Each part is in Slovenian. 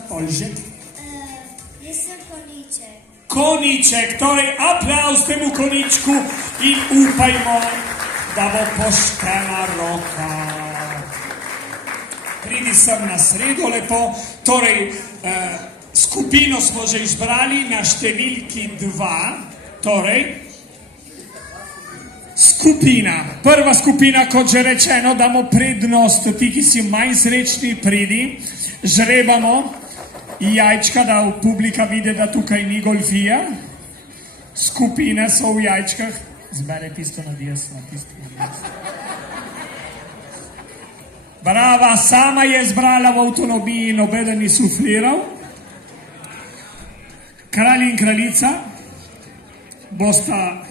Polžek. Jestem koniczek. Koniček, torej aplauz temu koničku in upajmo, da bo poštena roka. Pridi sem na sredo lepo, torej skupino smo že izbrali na številki 2, torej skupina, prva skupina, kot že rečeno, damo prednost ti, ki si manj srečni, pridi, žrebamo jajčka, da publika vidi, da tukaj ni golfija, skupine so v jajčkah, zbere tisto na desno, tisto na desno. Brava, sama je zbrala v avtonomiji, nobeden ni sufliral. Kralj in kraljica bosta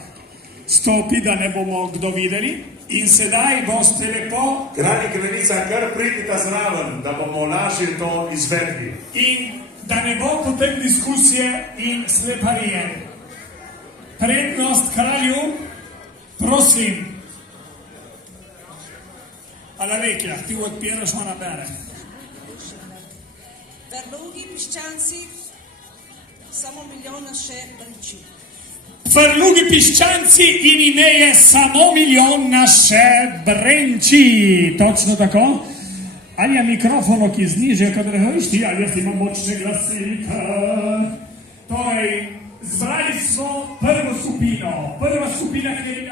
stopi, da ne bomo kdo videli. In sedaj boste lepo... Kralj in kraljica, kar pridite zraven, da bomo lažje to izvedli. In da ne bo potem diskusije in sleparije. Prednost kralju, prosim. Alla vecchia, ti odpiraš, ona bere. Verlugi piščanci, samo milijona še brči. Verlugi piščanci in ime je samo milijona še brenči. Točno tako. Ali je mikrofon, ki zniže, kad rehoviš ti, ali jaz imam močne glasike. Torej, zbrali smo prvo skupino. Prva skupina, ki je